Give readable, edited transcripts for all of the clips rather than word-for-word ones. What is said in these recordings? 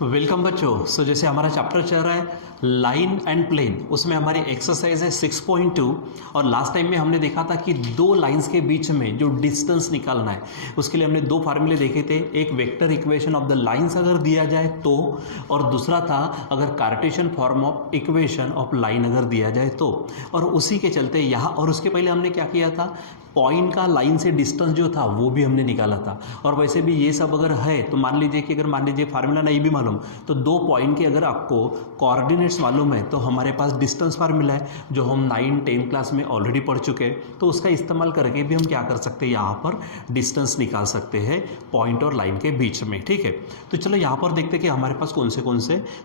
Welcome बच्चों। जैसे हमारा चैप्टर चल रहा है लाइन एंड प्लेन, उसमें हमारी एक्सरसाइज है 6.2 और लास्ट टाइम में हमने देखा था कि दो लाइंस के बीच में जो डिस्टेंस निकालना है उसके लिए हमने दो फार्मूले देखे थे। एक vector equation of the lines अगर दिया जाए तो, और दूसरा था अगर Cartesian form of equation of line अगर दिया जाए तो। और उसी के चलते यहाँ, और उसके पहले हमने क्या किया था, पॉइंट का लाइन से डिस्टेंस जो था वो भी हमने निकाला था। और वैसे भी ये सब अगर है तो मान लीजिए कि अगर मान लीजिए फार्मूला नहीं भी मालूम तो दो पॉइंट के अगर आपको कोऑर्डिनेट्स मालूम है तो हमारे पास डिस्टेंस फार्मूला है जो हम 9-10 क्लास में ऑलरेडी पढ़ चुके हैं। तो उसका इस्तेमाल करके भी हम क्या कर सकते हैं, यहाँ पर डिस्टेंस निकाल सकते हैं पॉइंट और लाइन के बीच में। ठीक है, तो चलो यहाँ पर देखते हैं कि हमारे पास कौन से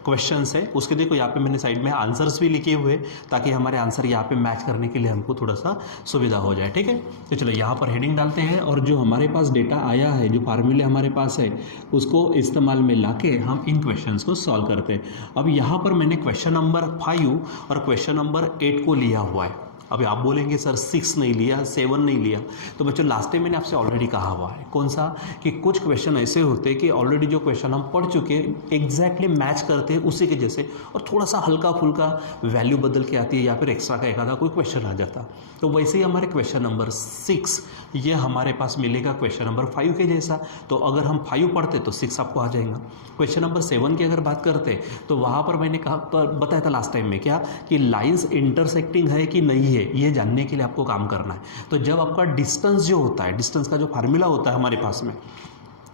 क्वेश्चन है। उसके देखो यहाँ पे मैंने साइड में आंसर्स भी लिखे हुए ताकि हमारे आंसर यहाँ पे मैच करने के लिए हमको थोड़ा सा सुविधा हो जाए। ठीक है, तो चलो यहाँ पर हेडिंग डालते हैं और जो हमारे पास डेटा आया है, जो फार्मूले हमारे पास है, उसको इस्तेमाल में लाके हम इन क्वेश्चंस को सॉल्व करते हैं। अब यहाँ पर मैंने क्वेश्चन नंबर 5 और क्वेश्चन नंबर 8 को लिया हुआ है। अभी आप बोलेंगे सर 6 नहीं लिया, 7 नहीं लिया, तो बच्चों लास्ट टाइम मैंने आपसे ऑलरेडी कहा हुआ है कौन सा, कि कुछ क्वेश्चन ऐसे होते हैं कि ऑलरेडी जो क्वेश्चन हम पढ़ चुके एग्जैक्टली मैच करते हैं उसी के जैसे, और थोड़ा सा हल्का फुल्का वैल्यू बदल के आती है या फिर एक्स्ट्रा का एक आधा कोई क्वेश्चन आ जाता। तो वैसे ही हमारे क्वेश्चन नंबर 6 ये हमारे पास मिलेगा क्वेश्चन नंबर 5 के जैसा। तो अगर हम 5 पढ़ते तो 6 आपको आ जाएगा। क्वेश्चन नंबर 7 की अगर बात करते तो वहाँ पर मैंने कहा बताया था लास्ट टाइम में क्या, कि लाइंस इंटरसेक्टिंग है कि नहीं है ये जानने के लिए आपको काम करना है। तो जब आपका डिस्टेंस जो होता है, डिस्टेंस का जो फार्मूला होता है हमारे पास में,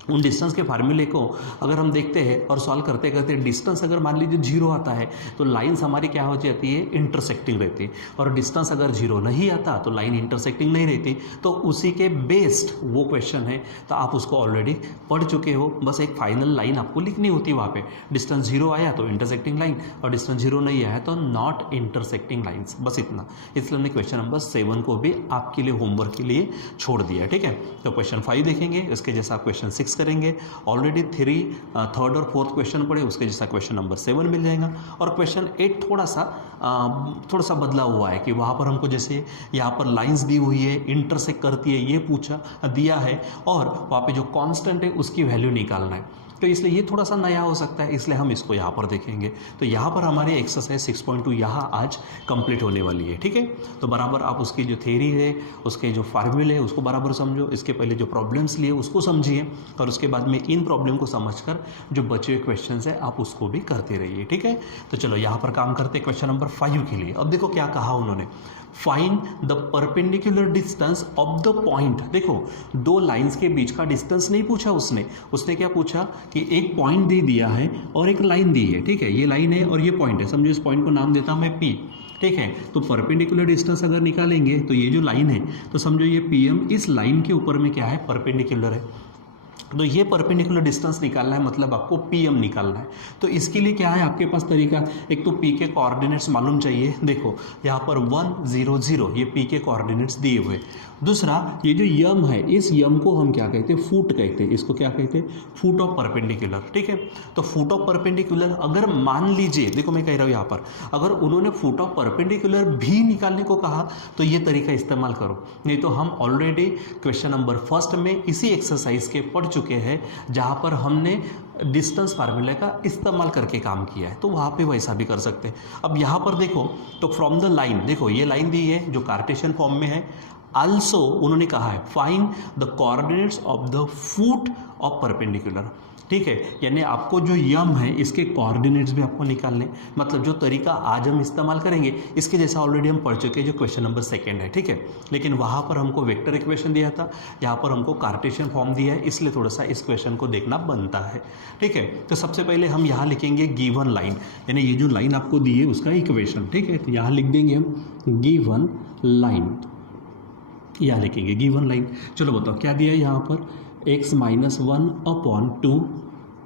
उन डिस्टेंस के फार्मूले को अगर हम देखते हैं और सॉल्व करते करते डिस्टेंस अगर मान लीजिए 0 आता है तो लाइंस हमारी क्या हो जाती है, इंटरसेक्टिंग रहती है। और डिस्टेंस अगर 0 नहीं आता तो लाइन इंटरसेक्टिंग नहीं रहती। तो उसी के बेस्ड वो क्वेश्चन है, तो आप उसको ऑलरेडी पढ़ चुके हो, बस एक फाइनल लाइन आपको लिखनी होती है वहाँ पे। डिस्टेंस 0 आया तो इंटरसेक्टिंग लाइन, और डिस्टेंस 0 नहीं आया तो नॉट इंटरसेक्टिंग लाइन्स, बस इतना। इसलिए हमने क्वेश्चन नंबर 7 को भी आपके लिए होमवर्क के लिए छोड़ दिया। ठीक है, तो क्वेश्चन 5 देखेंगे, इसके जैसा क्वेश्चन 6 करेंगे। ऑलरेडी थर्ड और फोर्थ क्वेश्चन पढ़े, उसके जैसा क्वेश्चन नंबर 7 मिल जाएगा। और क्वेश्चन 8 थोड़ा सा बदला हुआ है कि वहाँ पर हमको जैसे यहाँ पर लाइंस दी हुई है, इंटरसेक्ट करती है, ये पूछा दिया है, और वहाँ पे जो कांस्टेंट है उसकी वैल्यू निकालना है। तो इसलिए ये थोड़ा सा नया हो सकता है, इसलिए हम इसको यहाँ पर देखेंगे। तो यहाँ पर हमारी एक्सरसाइज 6.2 यहाँ आज कंप्लीट होने वाली है। ठीक है, तो बराबर आप उसकी जो थ्योरी है, उसके जो फार्मूले है उसको बराबर समझो, इसके पहले जो प्रॉब्लम्स लिए उसको समझिए, और उसके बाद में इन प्रॉब्लम को समझकर जो बचे हुए क्वेश्चन है आप उसको भी करते रहिए। ठीक है, तो चलो यहाँ पर काम करते हैं क्वेश्चन नंबर 5 के लिए। अब देखो क्या कहा उन्होंने, find the perpendicular distance of the point. देखो दो लाइंस के बीच का डिस्टेंस नहीं पूछा उसने क्या पूछा कि एक पॉइंट दे दिया है और एक लाइन दी है। ठीक है, ये लाइन है और ये पॉइंट है, समझो इस पॉइंट को नाम देता हूं मैं P। ठीक है, तो परपेंडिकुलर डिस्टेंस अगर निकालेंगे तो ये जो लाइन है तो समझो ये PM इस लाइन के ऊपर में क्या है, परपेंडिकुलर है। तो ये परपेंडिकुलर डिस्टेंस निकालना है, मतलब आपको PM निकालना है। तो इसके लिए क्या है आपके पास तरीका, एक तो P के कोऑर्डिनेट्स मालूम चाहिए। देखो यहाँ पर 1 0 0 ये P के कोऑर्डिनेट्स दिए हुए। दूसरा ये जो यम है, इस यम को हम क्या कहते हैं, फुट कहते हैं। इसको क्या कहते हैं, फुट ऑफ परपेंडिकुलर। ठीक है, तो फुट ऑफ परपेंडिकुलर अगर मान लीजिए, देखो मैं कह रहा हूँ यहाँ पर अगर उन्होंने फुट ऑफ परपेंडिकुलर भी निकालने को कहा तो ये तरीका इस्तेमाल करो, नहीं तो हम ऑलरेडी क्वेश्चन नंबर 1 में इसी एक्सरसाइज के पढ़ चुके हैं जहाँ पर हमने डिस्टेंस फार्मूले का इस्तेमाल करके काम किया है, तो वहाँ पे वैसा भी कर सकते हैं। अब यहाँ पर देखो तो फ्रॉम द लाइन, देखो ये लाइन दी है जो कार्टेशियन फॉर्म में है। आल्सो उन्होंने कहा है find the coordinates of the foot of perpendicular. ठीक है, यानी आपको जो यम है इसके कोऑर्डिनेट्स भी आपको निकालने, मतलब जो तरीका आज हम इस्तेमाल करेंगे इसके जैसा ऑलरेडी हम पढ़ चुके हैं जो क्वेश्चन नंबर 2 है। ठीक है, लेकिन वहाँ पर हमको वेक्टर इक्वेशन दिया था, यहाँ पर हमको कार्टेशियन फॉर्म दिया है, इसलिए थोड़ा सा इस क्वेश्चन को देखना बनता है। ठीक है, तो सबसे पहले हम यहाँ लिखेंगे गिवन लाइन, यानी ये जो लाइन आपको दी है उसका इक्वेशन। ठीक है, तो यहाँ लिख देंगे हम गिवन लाइन, यहाँ लिखेंगे गिवन लाइन। चलो बताओ क्या दिया है यहाँ पर, x - 1/2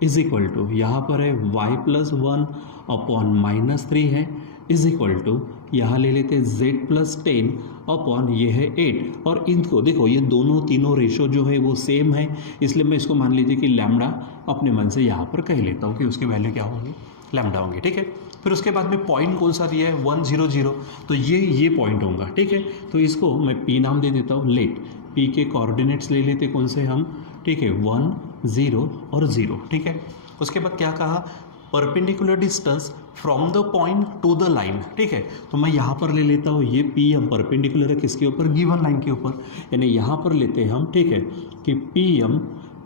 इज इक्वल टू, यहाँ पर है y+1/-3 है, इज इक्वल टू यहाँ ले लेते हैं z+10 ये है 8। और इनको देखो ये दोनों तीनों रेशो जो है वो सेम है, इसलिए मैं इसको मान लीजिए कि लैम्डा अपने मन से यहाँ पर कह लेता हूँ कि उसकी वैल्यू क्या होगी, लैम्डा होंगी। ठीक है, फिर उसके बाद में पॉइंट कौन सा दिया है, 1 0 0, तो ये पॉइंट होगा। ठीक है, तो इसको मैं P नाम दे देता हूँ। लेट P के कोऑर्डिनेट्स ले लेते कौन से हम, ठीक है 1 0 और 0। ठीक है, उसके बाद क्या कहा, perpendicular distance from the point two the line, ठीक है। तो मैं यहाँ पर ले लेता हूँ ये पी एम परपेंडिकुलर है किसके ऊपर, गिवन लाइन के ऊपर, यानी यहाँ पर लेते हैं हम, ठीक है, कि P M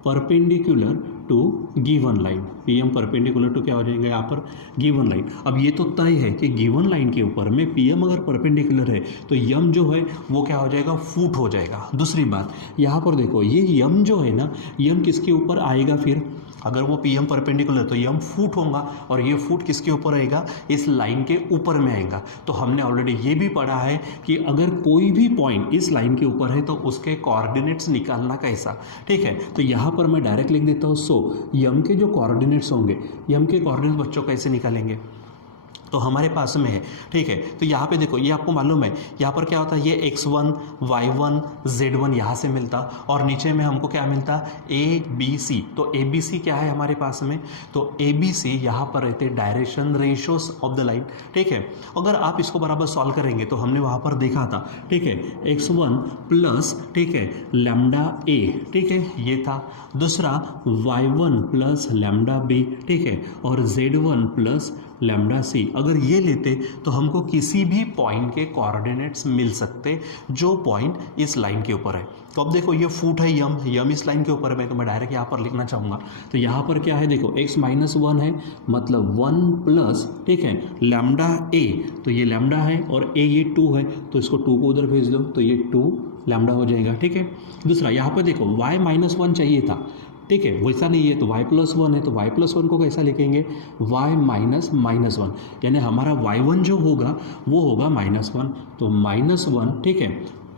perpendicular to given line, P M perpendicular to क्या हो जाएगा यहाँ पर, गिवन लाइन। अब ये तो तय है कि गिवन लाइन के ऊपर में पी एम अगर परपेंडिकुलर है तो यम जो है वो क्या हो जाएगा, फुट हो जाएगा। दूसरी बात यहाँ पर देखो, ये यम जो है ना, यम किसके ऊपर आएगा फिर, अगर वो पी एम परपेंडिकुलर तो यम फुट होगा, और ये फुट किसके ऊपर आएगा, इस लाइन के ऊपर में आएगा। तो हमने ऑलरेडी ये भी पढ़ा है कि अगर कोई भी पॉइंट इस लाइन के ऊपर है तो उसके कोऑर्डिनेट्स निकालना कैसा, ठीक है। तो यहाँ पर मैं डायरेक्ट लिख देता हूँ, सो यम के जो कोऑर्डिनेट्स होंगे, यम के कोऑर्डिनेट्स बच्चों कैसे निकालेंगे, तो हमारे पास में है, ठीक है। तो यहाँ पे देखो, ये आपको मालूम है यहाँ पर क्या होता है, ये x1 y1 z1 यहाँ से मिलता, और नीचे में हमको क्या मिलता, ABC। तो ABC क्या है हमारे पास में, तो ABC यहाँ पर रहते direction ratios of the line, ठीक है। अगर आप इसको बराबर सॉल्व करेंगे तो हमने वहाँ पर देखा था, ठीक है, x1 प्लस, ठीक है, लैम्डा a, ठीक है, ये था। दूसरा y1 प्लस लैम्डा b, ठीक है, और z1 प्लस लैम्डा सी। अगर ये लेते तो हमको किसी भी पॉइंट के कोऑर्डिनेट्स मिल सकते जो पॉइंट इस लाइन के ऊपर है। तो अब देखो, ये फुट है यम, यम इस लाइन के ऊपर है, तो मैं डायरेक्ट यहाँ पर लिखना चाहूँगा। तो यहाँ पर क्या है देखो, x-1 है, मतलब 1 प्लस, ठीक है, लैम्डा a, तो ये लैम्डा है, और a ये 2 है, तो इसको 2 को उधर भेज दो, तो ये 2 लैम्डा हो जाएगा, ठीक है। दूसरा यहाँ पर देखो, y-1 चाहिए था, ठीक है, वैसा नहीं है, तो y+1 है, तो y+1 को कैसा लिखेंगे, y-1, यानी हमारा y1 जो होगा वो होगा -1, तो -1, ठीक है,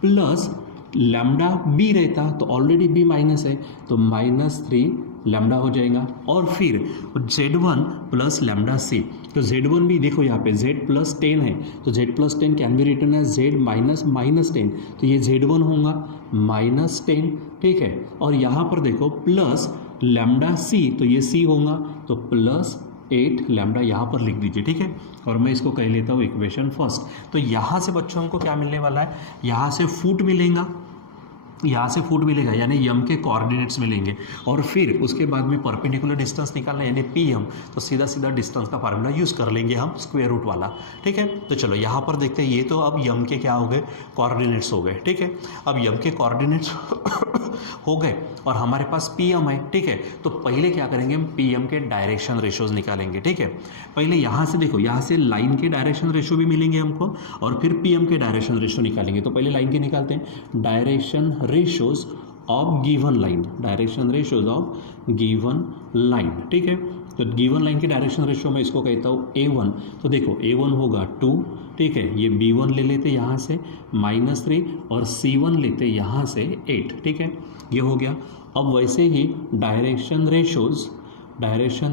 प्लस लैम्डा b रहता तो ऑलरेडी b माइनस है, तो -3 लैम्डा हो जाएगा, और फिर z1 प्लस लैम्डा c। तो z1 भी देखो यहाँ पे z+10 है, तो z+10 can be written as z -10, तो ये z1 होगा -10, ठीक है। और यहाँ पर देखो प्लस लैम्डा c, तो ये c होगा, तो +8 लैम्डा यहाँ पर लिख दीजिए, ठीक है। और मैं इसको कह लेता हूँ इक्वेशन फर्स्ट। तो यहाँ से बच्चों हमको क्या मिलने वाला है, यहाँ से फुट मिलेगा, यहाँ से फुट मिलेगा, यानी यम के कोऑर्डिनेट्स मिलेंगे, और फिर उसके बाद में परपेंडिकुलर डिस्टेंस निकालना यानी पी एम, तो सीधा सीधा डिस्टेंस का फार्मूला यूज़ कर लेंगे हम, स्क्वायर रूट वाला, ठीक है। तो चलो यहाँ पर देखते हैं, ये तो अब यम के क्या हो गए, कोऑर्डिनेट्स हो गए, ठीक है। अब यम के कोऑर्डिनेट्स हो गए और हमारे पास पी एम है, ठीक है। तो पहले क्या करेंगे, हम पी एम के डायरेक्शन रेशियोज निकालेंगे, ठीक है। पहले यहाँ से देखो, यहाँ से लाइन के डायरेक्शन रेशियो भी मिलेंगे हमको, और फिर पी एम के डायरेक्शन रेशियो निकालेंगे। तो पहले लाइन के निकालते हैं, direction ratios of given line, direction ratios of given line, ठीक है। तो गिवन लाइन के डायरेक्शन रेशियो में इसको कहता हूँ a1। तो देखो a1 होगा 2, ठीक है, ये b1 ले लेते यहाँ से -3, और c1 लेते यहाँ से 8, ठीक है, ये हो गया। अब वैसे ही डायरेक्शन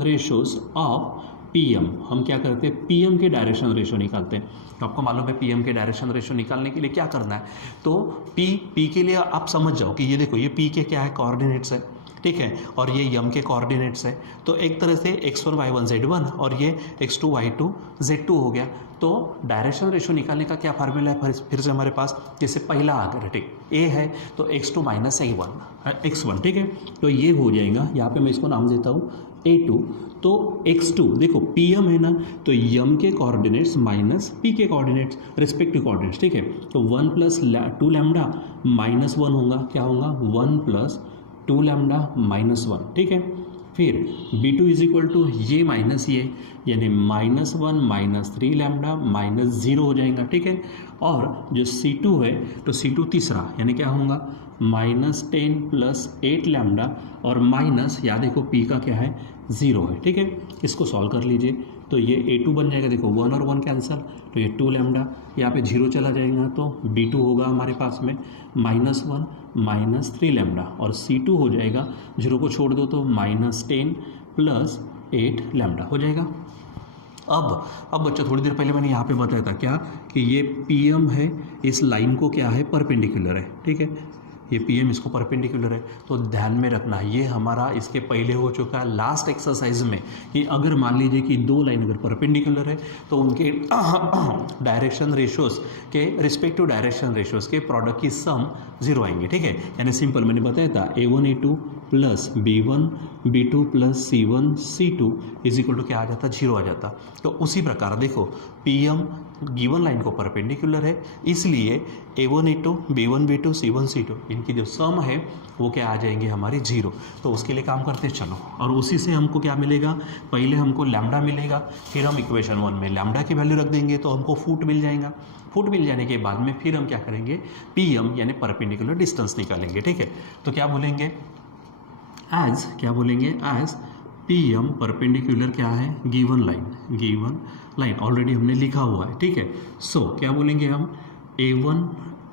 रेशियोज ऑफ पीएम, हम क्या करते हैं, पीएम के डायरेक्शन रेशियो निकालते हैं। तो आपको मालूम है पीएम के डायरेक्शन रेशियो निकालने के लिए क्या करना है, तो पी के लिए आप समझ जाओ कि ये देखो, ये पी के क्या है, कोऑर्डिनेट्स है, ठीक है, और ये यम के कोऑर्डिनेट्स है। तो एक तरह से x1 y1 z1 और ये x2 y2 z2 हो गया। तो डायरेक्शन रेशियो निकालने का क्या फार्मूला है, फिर से हमारे पास, जैसे पहला आकर ठीक a है तो x2 माइनस x1, ठीक है। तो ये हो जाएगा, यहाँ पे मैं इसको नाम देता हूँ a2। तो x2 देखो pm है ना, तो यम के कोऑर्डिनेट्स माइनस p के कोऑर्डिनेट्स, रिस्पेक्टिव कोऑर्डिनेट्स, ठीक है। तो 1 + 2 लैम्डा -1 होगा, क्या होगा 1 + 2 लैम्डा -1, ठीक है। फिर b2 = ये माइनस ये, यानी -1 - 3 लैम्डा -0 हो जाएगा, ठीक है। और जो c2 है, तो c2 तीसरा, यानी क्या होगा -10 + 8 लैम्डा, और माइनस, या देखो p का क्या है 0 है, ठीक है। इसको सॉल्व कर लीजिए, तो ये a2 बन जाएगा, देखो 1 और 1 कैंसिल, तो ये 2 लैम्डा, यहाँ पे 0 चला जाएगा, तो b2 होगा हमारे पास में -1 - 3 लैम्डा, और c2 हो जाएगा, 0 को छोड़ दो तो -10 + 8 लैम्डा हो जाएगा। अब बच्चा, थोड़ी देर पहले मैंने यहाँ पे बताया था क्या, कि ये pm है, इस लाइन को क्या है, परपेंडिकुलर है, ठीक है। ये पी एम इसको परपेंडिकुलर है। तो ध्यान में रखना ये हमारा इसके पहले हो चुका है लास्ट एक्सरसाइज में कि अगर मान लीजिए कि दो लाइन अगर परपेंडिकुलर है तो उनके डायरेक्शन रेशियोज के रिस्पेक्टिव डायरेक्शन रेशियोज के प्रोडक्ट की सम जीरो आएंगे, ठीक है। यानी सिंपल मैंने बताया था A1 A2 plus B1 B2 plus C1 C2 is equal to क्या आ जाता, जीरो आ जाता। तो उसी प्रकार देखो PM गिवन लाइन को परपेंडिकुलर है, इसलिए A1 A2 B1 B2 C1 C2 इनकी जो सम है वो क्या आ जाएंगे हमारी जीरो। तो उसके लिए काम करते चलो, और उसी से हमको क्या मिलेगा, पहले हमको लैम्डा मिलेगा, फिर हम इक्वेशन 1 में लैम्डा की वैल्यू रख देंगे तो हमको फुट मिल जाएगा। फुट मिल जाने के बाद में फिर हम क्या करेंगे, PM यानी परपेंडिकुलर डिस्टेंस निकालेंगे, ठीक है। तो क्या बोलेंगे, एज PM परपेंडिकुलर क्या है, गिवन लाइन ऑलरेडी हमने लिखा हुआ है, ठीक है। सो क्या बोलेंगे हम, A1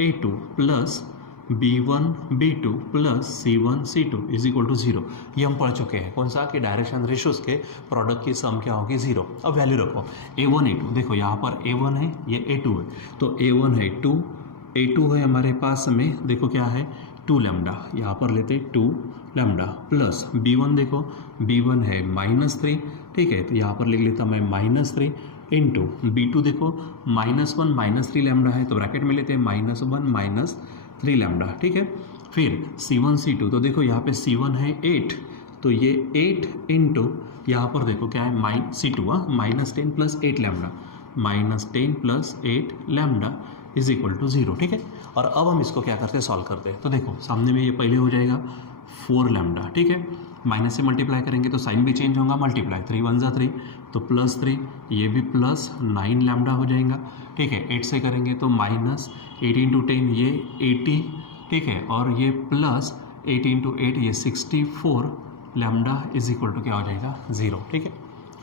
A2 plus B1 B2 plus C1 C2 is equal to zero. ये हम पढ़ चुके हैं, कौन सा, कि डायरेक्शन रेशियोज के प्रोडक्ट की सम क्या होगी, जीरो। अब वैल्यू रखो A1 A2, देखो यहाँ पर A1 है, ये A2 है, तो A1 है 2, A2 है हमारे पास में, देखो क्या है 2 लैम्डा, यहाँ पर लेते 2 लैम्डा प्लस B1, देखो B1 है -3, ठीक है, तो यहाँ पर लिख लेता मैं -3 इंटू B2, देखो -1 -3 लैम्डा है, तो ब्रैकेट में लेते हैं -1 -3 लैम्डा, ठीक है। फिर C1 C2, तो देखो यहाँ पे C1 है 8, तो ये 8 इंटू यहाँ पर देखो क्या है C2 -10 plus 8 lambda, -10 plus 8 lambda is equal to zero, ठीक है। और अब हम इसको क्या करते हैं, सॉल्व करते हैं। तो देखो सामने में ये पहले हो जाएगा 4 लैम्डा, ठीक है, माइनस से मल्टीप्लाई करेंगे तो साइन भी चेंज होगा, मल्टीप्लाई 3 1 जा 3 तो +3, ये भी +9 लैम्डा हो जाएगा, ठीक है। 8 से करेंगे तो -8 इंटू 10 ये 80, ठीक है, और ये +8 इंटू 8 ये 64 लैम्डा इज इक्वल टू क्या हो जाएगा, जीरो, ठीक है।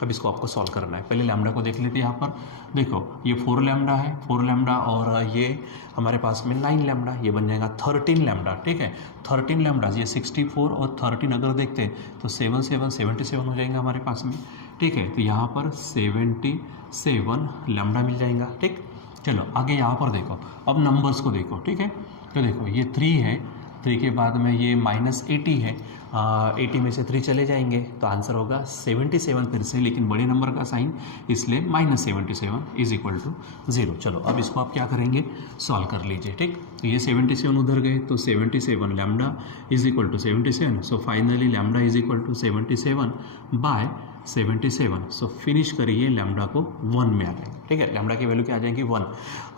अब इसको आपको सॉल्व करना है, पहले लैम्डा को देख लेते हैं। यहाँ पर देखो ये 4 लैम्डा है, 4 लैम्डा और ये हमारे पास में 9 लैम्डा, ये बन जाएगा 13 लैम्डा, ठीक है। 13 लैम्डा, ये 64 और 13 अगर देखते हैं तो 77 हो जाएगा हमारे पास में, ठीक है। तो यहाँ पर 77 लैम्डा मिल जाएगा, ठीक। चलो आगे यहाँ पर देखो, अब नंबर्स को देखो, ठीक है। तो देखो ये 3 है, 3 के बाद में ये -80 है, 80 में से 3 चले जाएंगे तो आंसर होगा 77 फिर से, लेकिन बड़े नंबर का साइन, इसलिए -77 इज इक्वल टू जीरो। चलो अब इसको आप क्या करेंगे, सॉल्व कर लीजिए, ठीक। तो ये 77 उधर गए तो 77 lambda is equal to 77, so finally lambda is equal to 77/77। So finish करिए, लैम्डा को 1 में आ जाएगा, ठीक है। लैम्डा की वैल्यू क्या आ जाएगी, 1।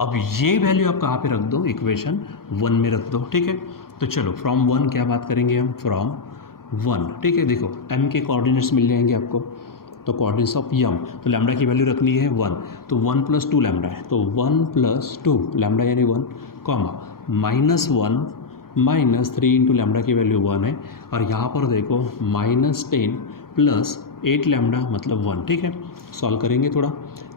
अब ये वैल्यू आप कहाँ पे रख दो, इक्वेशन 1 में रख दो, ठीक है। तो चलो फ्रॉम 1 क्या बात करेंगे हम, फ्रॉम 1, ठीक है। देखो m के कोऑर्डिनेट्स मिल जाएंगे आपको, तो कोऑर्डिनेट्स ऑफ m, तो लैम्डा की वैल्यू रखनी है 1, तो 1 + 2 लैम्डा है, तो 1 + 2 लैम्डा यानी 1, कॉमा -1 -3 इंटू लैम्डा की वैल्यू 1 है, और यहाँ पर देखो -10 प्लस 8 लैम्डा मतलब 1, ठीक है। सॉल्व करेंगे थोड़ा,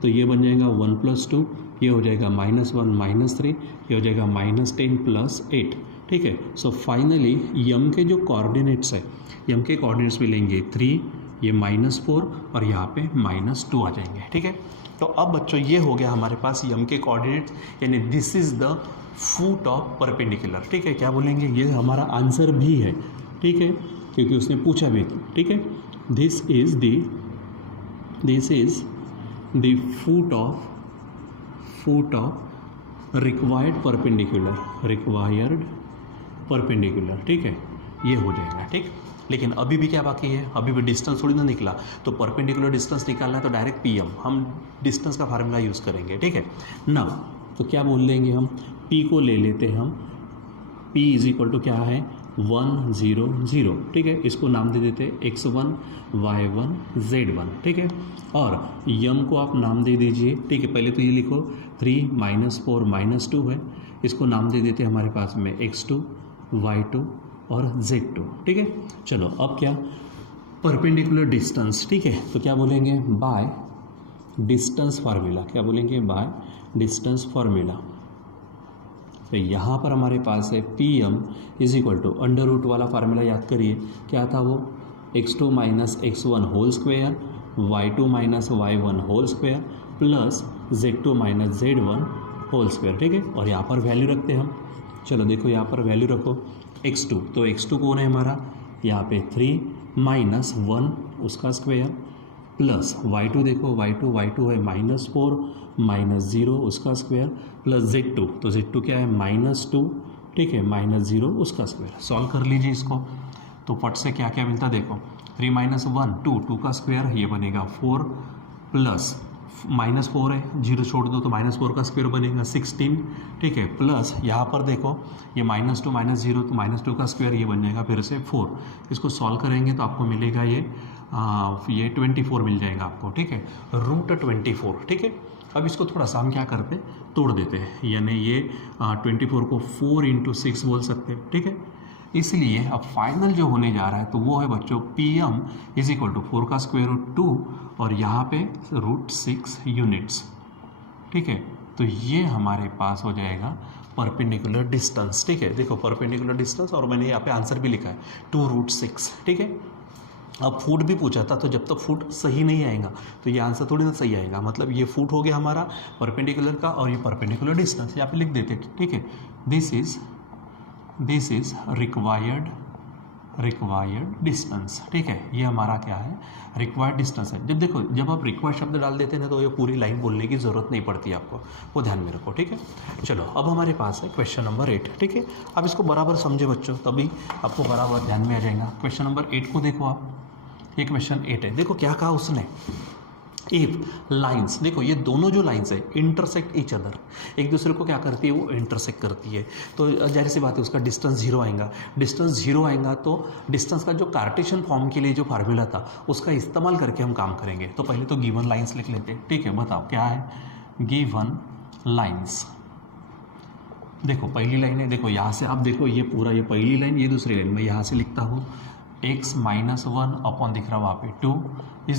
तो ये बन जाएगा 1 + 2, ये हो जाएगा -1 -3, ये हो जाएगा -10 प्लस 8, ठीक है। सो फाइनली यम के जो कोऑर्डिनेट्स है, यम के कोऑर्डिनेट्स मिलेंगे 3, ये -4 और यहाँ पे -2 आ जाएंगे, ठीक है। तो अब बच्चों ये हो गया हमारे पास यम के कोऑर्डिनेट्स, यानी this is the foot of perpendicular, ठीक है। क्या बोलेंगे, ये हमारा आंसर भी है, ठीक है, क्योंकि उसने पूछा भी, ठीक है। This is the foot of required perpendicular, ठीक है, ये हो जाएगा, ठीक। लेकिन अभी भी क्या बाकी है, अभी भी डिस्टेंस थोड़ी ना निकला, तो परपेंडिकुलर डिस्टेंस निकालना है तो डायरेक्ट PM, हम डिस्टेंस का फार्मूला यूज़ करेंगे, ठीक है ना। तो क्या बोल देंगे हम, P को ले लेते हैं हम, P इज इक्वल टू क्या है 1 0 0, ठीक है। इसको नाम दे देते हैं x1 y1 z1, ठीक है। और यम को आप नाम दे दीजिए, ठीक है। पहले तो ये लिखो 3 -4 -2 है, इसको नाम दे देते हैं हमारे पास में x2 y2 और z2, ठीक है। चलो अब क्या, परपेंडिकुलर डिस्टेंस, ठीक है। तो क्या बोलेंगे, बाय डिस्टेंस फार्मूला, क्या बोलेंगे, बाय डिस्टेंस फार्मूला। तो यहाँ पर हमारे पास है PM इज इक्वल टू √ वाला फार्मूला याद करिए, क्या था वो, x2 - x1 whole square, y2 - y1 whole square plus z2 - z1 whole square, ठीक है। और यहाँ पर वैल्यू रखते हैं हम, चलो देखो यहाँ पर वैल्यू रखो, x2, तो x2 कौन है हमारा यहाँ पे 3 माइनस 1 उसका स्क्वायर प्लस y2 देखो y2 है -4 -0 उसका स्क्वायर प्लस z2, तो z2 क्या है -2, ठीक है, -0 उसका स्क्वायर। सॉल्व कर लीजिए इसको, तो फट से क्या क्या मिलता देखो, 3 माइनस 1 2 का स्क्वायर ये बनेगा 4 प्लस -4 है, 0 छोड़ दो तो -4 का स्क्वायर बनेगा 16, ठीक है, प्लस यहाँ पर देखो ये -2 -0 तो -2 का स्क्वायर ये बन जाएगा फिर से 4। इसको सॉल्व करेंगे तो आपको मिलेगा ये 24 मिल जाएगा आपको, ठीक है, √24, ठीक है। अब इसको थोड़ा सा हम क्या करते तोड़ देते हैं, यानी ये 24 को 4 × 6 बोल सकते हैं, ठीक है। इसलिए अब फाइनल जो होने जा रहा है तो वो है बच्चों PM = 4 का स्क्वायर रूट 2 और यहाँ पे √6 यूनिट्स, ठीक है। तो ये हमारे पास हो जाएगा परपेंडिकुलर डिस्टेंस, ठीक है। देखो परपेंडिकुलर डिस्टेंस और मैंने यहाँ पे आंसर भी लिखा है 2√6, ठीक है। अब फुट भी पूछा था, तो जब तक फुट सही नहीं आएगा तो ये आंसर थोड़ी ना सही आएगा, मतलब ये फुट हो गया हमारा परपेंडिकुलर का और ये परपेंडिकुलर डिस्टेंस यहाँ पे लिख देते, ठीक है। दिस इज रिक्वायर्ड डिस्टेंस, ठीक है, ये हमारा क्या है रिक्वायर्ड डिस्टेंस है। जब देखो जब आप रिक्वायर्ड शब्द डाल देते हैं ना तो ये पूरी लाइन बोलने की ज़रूरत नहीं पड़ती आपको, वो ध्यान में रखो, ठीक है। चलो अब हमारे पास है क्वेश्चन नंबर 8, ठीक है। अब इसको बराबर समझे बच्चों, तभी आपको बराबर ध्यान में आ जाएगा। क्वेश्चन नंबर 8 को देखो आप, ये क्वेश्चन 8 है। देखो क्या कहा उसने, इफ लाइंस, देखो ये दोनों जो लाइंस है इंटरसेक्ट ईच अदर, एक दूसरे को क्या करती है, वो इंटरसेक्ट करती है, तो जाहिर सी बात है उसका डिस्टेंस 0 आएगा। डिस्टेंस 0 आएगा तो डिस्टेंस का जो कार्टेशियन फॉर्म के लिए जो फार्मूला था उसका इस्तेमाल करके हम काम करेंगे। तो पहले तो गिवन लाइंस लिख लेते हैं, ठीक है। बताओ क्या है गिवन लाइंस। देखो पहली लाइन है, देखो यहाँ से आप देखो ये पूरा ये पहली लाइन, ये दूसरी लाइन, मैं यहाँ से लिखता हूँ x - 1 अपॉन दिख रहा वहाँ पे 2 =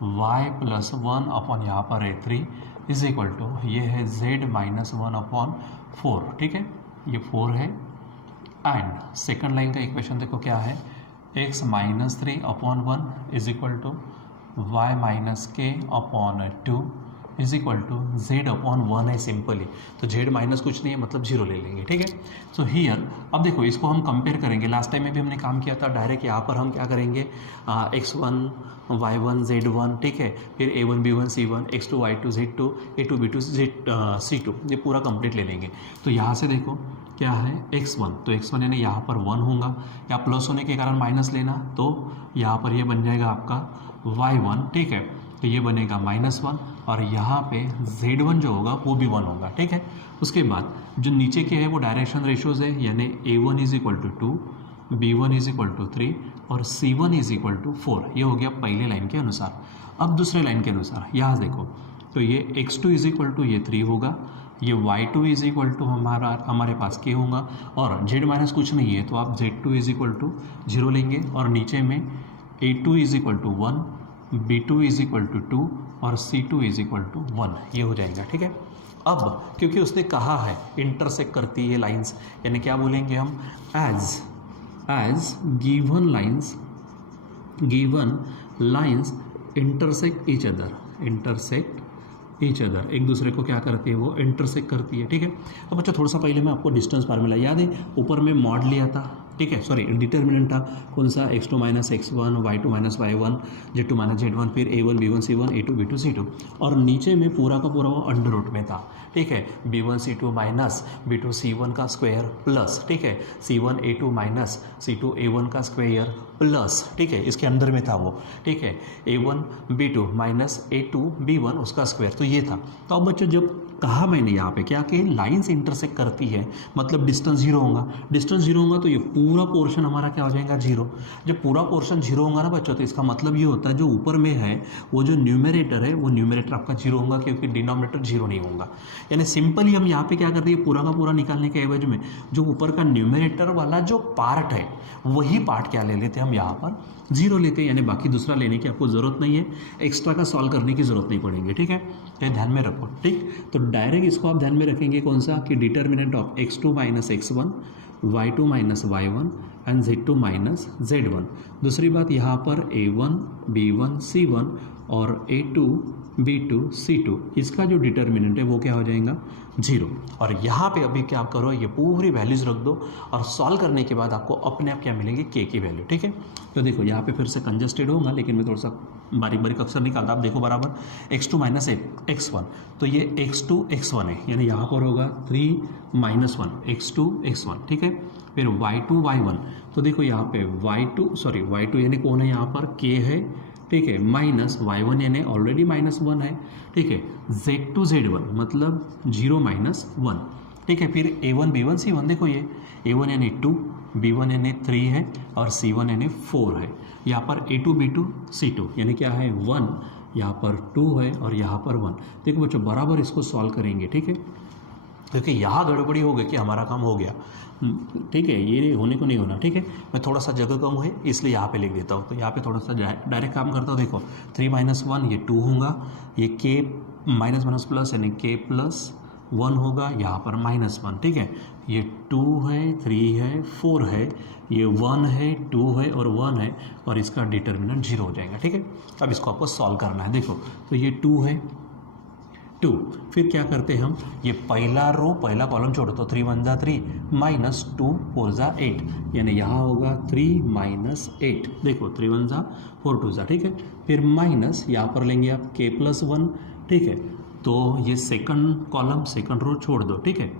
y + 1 अपॉन यहाँ पर है 3 = ये है z - 1 अपॉन 4, ठीक है, ये 4 है। एंड सेकंड लाइन का इक्वेशन देखो क्या है, x - 3 upon 1 = y - k upon 2 = z upon 1 है सिंपली, तो z माइनस कुछ नहीं है मतलब 0 ले लेंगे, ठीक है। सो हियर अब देखो इसको हम कंपेयर करेंगे, लास्ट टाइम में भी हमने काम किया था डायरेक्ट, यहाँ पर हम क्या करेंगे x1 y1 z1, ठीक है, फिर a1 b1 c1 x2 y2 z2 a2 b2 c2, ये पूरा कंप्लीट ले लेंगे। तो यहाँ से देखो क्या है x1, तो x1 यानी यहाँ पर 1 होगा, या प्लस होने के कारण माइनस लेना, तो यहाँ पर ये बन जाएगा आपका y1, ठीक है, तो ये बनेगा -1 और यहाँ पे z1 जो होगा वो भी 1 होगा, ठीक है। उसके बाद जो नीचे के है वो डायरेक्शन रेशियोज है, यानी a1 = 2 b1 = 3 और c1 = 4, ये हो गया पहले लाइन के अनुसार। अब दूसरे लाइन के अनुसार यहाँ देखो, तो ये x2 = ये 3 होगा, ये y2 = हमारे पास k होगा और z माइनस कुछ नहीं है तो आप z2 = 0 लेंगे और नीचे में a2 = 1 b2 = 2 और c2 = 1, ये हो जाएगा, ठीक है। अब क्योंकि उसने कहा है इंटरसेक्ट करती है लाइंस, यानी क्या बोलेंगे हम as given lines intersect each other, एक दूसरे को क्या करती है, वो इंटरसेक्ट करती है, ठीक है। तो बच्चों थोड़ा सा पहले मैं आपको डिस्टेंस फार्मूला याद है, ऊपर में मॉड लिया था, ठीक है, सॉरी डिटर्मिनेंट था कौन सा, x2 - x1 y2 - y1 z2 - z1 फिर a1 b1 c1 a2 b2 c2 और नीचे में पूरा का पूरा वो अंडर रूट में था, ठीक है, b1 c2 minus b2 c1 का स्क्वायर प्लस, ठीक है, c1 a2 minus c2 a1 का स्क्वायर प्लस, ठीक है, इसके अंदर में था वो, ठीक है, a1 b2 minus a2 b1 उसका स्क्वायर, तो ये था। तो अब बच्चों जब कहा मैंने यहाँ पे क्या कि लाइंस इंटरसेक्ट करती है मतलब डिस्टेंस 0 होगा, डिस्टेंस 0 होगा तो ये पूरा पोर्शन हमारा क्या हो जाएगा 0। जब पूरा पोर्शन 0 होगा ना बच्चों, तो इसका मतलब ये होता है जो ऊपर में है वो जो न्यूमरेटर है वो न्यूमरेटर आपका 0 होगा, क्योंकि डिनोमिनेटर 0 नहीं होगा। यानी सिंपली हम यहाँ पे क्या करते हैं, पूरा का पूरा निकालने के एवज में जो ऊपर का न्यूमरेटर वाला जो पार्ट है वही पार्ट क्या ले लेते हैं हम यहाँ पर 0 लेते हैं, यानी बाकी दूसरा लेने की आपको ज़रूरत नहीं है, एक्स्ट्रा का सॉल्व करने की ज़रूरत नहीं पड़ेगी, ठीक है, ये ध्यान में रखो, ठीक। तो डायरेक्ट इसको आप ध्यान में रखेंगे कौन सा कि determinant of x2 - x1 y2 - y1 and z2 - z1। दूसरी बात यहाँ पर a1 b1 c1 और a2 B2 C2, इसका जो डिटर्मिनेंट है वो क्या हो जाएगा 0। और यहाँ पे अभी क्या करो, ये पूरी वैल्यूज़ रख दो और सॉल्व करने के बाद आपको अपने आप क्या मिलेंगे k की वैल्यू। ठीक है, तो देखो यहाँ पे फिर से कंजस्टेड होगा, लेकिन मैं थोड़ा सा बारीक बारीक अक्षर निकालता, आप देखो बराबर x2 माइनस x1, तो ये x2 x1 है, यानी यहाँ पर होगा 3 माइनस 1 x2 x1। ठीक है, फिर y2 y1, तो देखो यहाँ पे y2 यानी कौन है यहाँ पर k है। ठीक है, माइनस y1 यानी ऑलरेडी -1 है। ठीक है, z2 z1 मतलब 0 माइनस 1। ठीक है, फिर a1 b1 c1, देखो ये a1 यानी 2, b1 यानी 3 है और c1 यानी 4 है। यहाँ पर a2 b2 c2 यानी क्या है 1, यहाँ पर 2 है और यहाँ पर 1। देखो बच्चों बराबर इसको सॉल्व करेंगे। ठीक है, क्योंकि यहाँ गड़बड़ी हो गई कि हमारा काम हो गया। ठीक है, ये होने को नहीं होना। ठीक है, मैं थोड़ा सा जगह कम है इसलिए यहाँ पे लिख देता हूँ, तो यहाँ पे थोड़ा सा डायरेक्ट काम करता हूँ। देखो 3 माइनस 1 ये 2 होगा, ये k माइनस माइनस प्लस यानी k प्लस 1 होगा, यहाँ पर -1। ठीक है, ये 2 है 3 है 4 है, ये 1 है 2 है और 1 है, और इसका डिटर्मिनेंट 0 हो जाएगा। ठीक है, अब इसको आपको सॉल्व करना है। देखो तो ये 2 है 2, फिर क्या करते हैं हम, ये पहला रो पहला कॉलम छोड़ो, तो 3 1 जा 3 माइनस 2 4 जा 8, यानी यहाँ होगा 3 माइनस 8। देखो 3 1 जा 4 2 जा। ठीक है, फिर माइनस यहाँ पर लेंगे आप k प्लस 1। ठीक है, तो ये सेकंड कॉलम सेकंड रो छोड़ दो। ठीक है,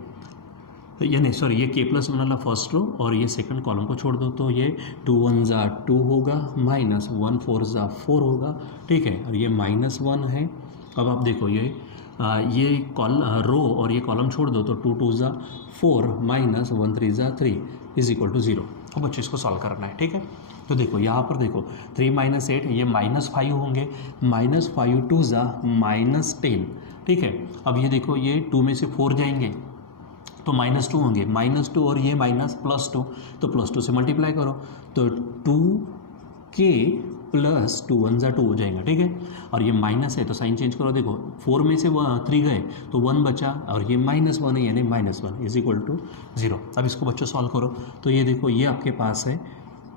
यानी सॉरी ये k प्लस 1 वाला फर्स्ट रो और ये सेकंड कॉलम को छोड़ दो, तो ये 2 1 जा 2 होगा, माइनस 1 4 जा 4 होगा। ठीक है, और ये -1 है। अब आप देखो ये रो और ये कॉलम छोड़ दो, तो 2 2 जा 4 माइनस 1 3 जा 3 इज इक्वल टू 0। अब बच्चों इसको सॉल्व करना है। ठीक है, तो देखो यहाँ पर देखो 3 माइनस 8 ये -5 होंगे, -5 2 जा -10। ठीक है, अब ये देखो ये 2 में से 4 जाएंगे तो -2 होंगे, -2 और ये माइनस +2, तो +2 से मल्टीप्लाई करो, तो 2k प्लस 2 1 जा 2 हो जाएगा। ठीक है, और ये माइनस है तो साइन चेंज करो, देखो 4 में से 3 गए तो 1 बचा, और ये -1 है यानी -1 इज इक्वल टू 0। अब इसको बच्चों सॉल्व करो, तो ये देखो ये आपके पास है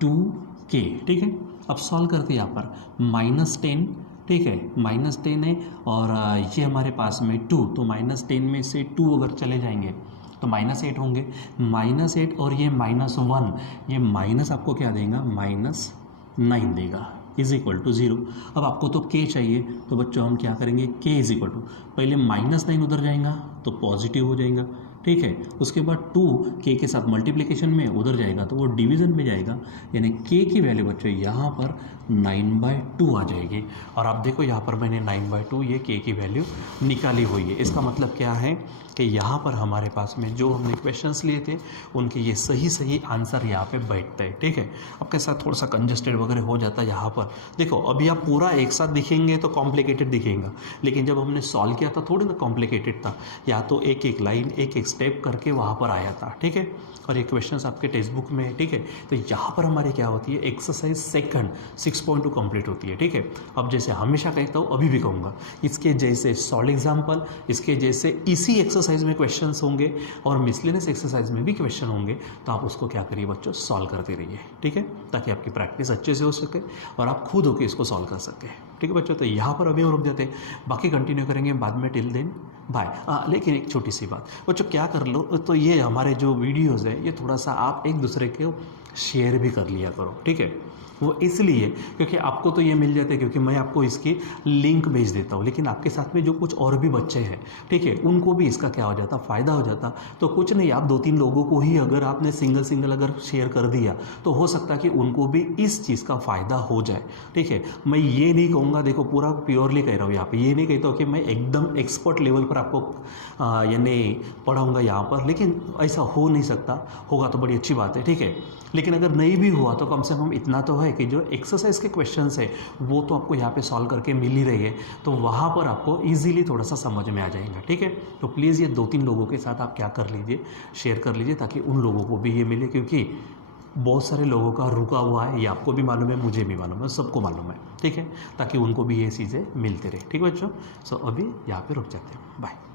2k। ठीक है, अब सॉल्व करते हैं यहाँ पर -10। ठीक है, -10 है और ये हमारे पास में 2, तो -10 में से 2 अगर चले जाएंगे तो -8 होंगे, -8 और ये -1, ये माइनस आपको क्या देगा -9 देगा इज इक्वल टू 0। अब आपको तो k चाहिए, तो बच्चों हम क्या करेंगे, k इज इक्वल टू पहले -9 उधर जाएगा तो पॉजिटिव हो जाएगा। ठीक है, उसके बाद 2 k के साथ मल्टीप्लिकेशन में उधर जाएगा तो वो डिवीज़न में जाएगा, यानी k की वैल्यू बच्चों यहाँ पर 9/2 आ जाएगी। और आप देखो यहाँ पर मैंने 9/2 ये k की वैल्यू निकाली हुई है। इसका मतलब क्या है कि यहाँ पर हमारे पास में जो हमने क्वेश्चंस लिए थे उनके ये सही आंसर यहाँ पे बैठता है। ठीक है, आपके साथ थोड़ा सा कंजस्टेड वगैरह हो जाता है यहाँ पर। देखो अभी आप पूरा एक साथ दिखेंगे तो कॉम्प्लिकेटेड दिखेगा, लेकिन जब हमने सॉल्व किया था थोड़ी ना कॉम्प्लिकेटेड था, या तो एक एक लाइन एक एक स्टेप करके वहाँ पर आया था। ठीक है, और ये क्वेश्चंस आपके टेक्स्ट बुक में है। ठीक है, तो यहाँ पर हमारी क्या होती है, एक्सरसाइज सेकंड 6.2 कंप्लीट होती है। ठीक है, अब जैसे हमेशा कहता हूँ अभी भी कहूँगा, इसके जैसे सॉल्व एग्जाम्पल, इसके जैसे इसी एक्सरसाइज में क्वेश्चंस होंगे और मिसलेनियस एक्सरसाइज में भी क्वेश्चन होंगे, तो आप उसको क्या करिए बच्चों, सॉल्व करते रहिए। ठीक है, ताकि आपकी प्रैक्टिस अच्छे से हो सके और आप खुद होकर इसको सॉल्व कर सकें। ठीक है बच्चों, तो यहाँ पर अभी हम रुक जाते हैं, बाकी कंटिन्यू करेंगे बाद में। Till then bye. लेकिन एक छोटी सी बात बच्चों, क्या कर लो, तो ये हमारे जो वीडियोज़ है ये थोड़ा सा आप एक दूसरे को शेयर भी कर लिया करो। ठीक है, वो इसलिए क्योंकि आपको तो ये मिल जाते हैं क्योंकि मैं आपको इसकी लिंक भेज देता हूँ, लेकिन आपके साथ में जो कुछ और भी बच्चे हैं, ठीक है, उनको भी इसका क्या हो जाता, फ़ायदा हो जाता। तो कुछ नहीं, आप 2-3 लोगों को ही अगर आपने सिंगल अगर शेयर कर दिया तो हो सकता है कि उनको भी इस चीज़ का फ़ायदा हो जाए। ठीक है, मैं ये नहीं कहूँगा, देखो पूरा प्योरली कह रहा हूँ यहाँ पे, ये नहीं कहता हूँ कि मैं एकदम एक्सपर्ट लेवल पर आपको यानी पढ़ाऊँगा यहाँ पर, लेकिन ऐसा हो नहीं सकता। होगा तो बड़ी अच्छी बात है। ठीक है, लेकिन अगर नहीं भी हुआ तो कम से कम इतना तो है कि जो एक्सरसाइज के क्वेश्चंस है वो तो आपको यहाँ पे सॉल्व करके मिल ही रही है, तो वहाँ पर आपको इजीली थोड़ा सा समझ में आ जाएगा। ठीक है, तो प्लीज़ ये 2-3 लोगों के साथ आप क्या कर लीजिए, शेयर कर लीजिए, ताकि उन लोगों को भी ये मिले, क्योंकि बहुत सारे लोगों का रुका हुआ है, ये आपको भी मालूम है, मुझे भी मालूम है, सबको मालूम है। ठीक है, ताकि उनको भी ये चीज़ें मिलते रहे। ठीक है बच्चों, सो अभी यहाँ पे रुक जाते हैं। बाय।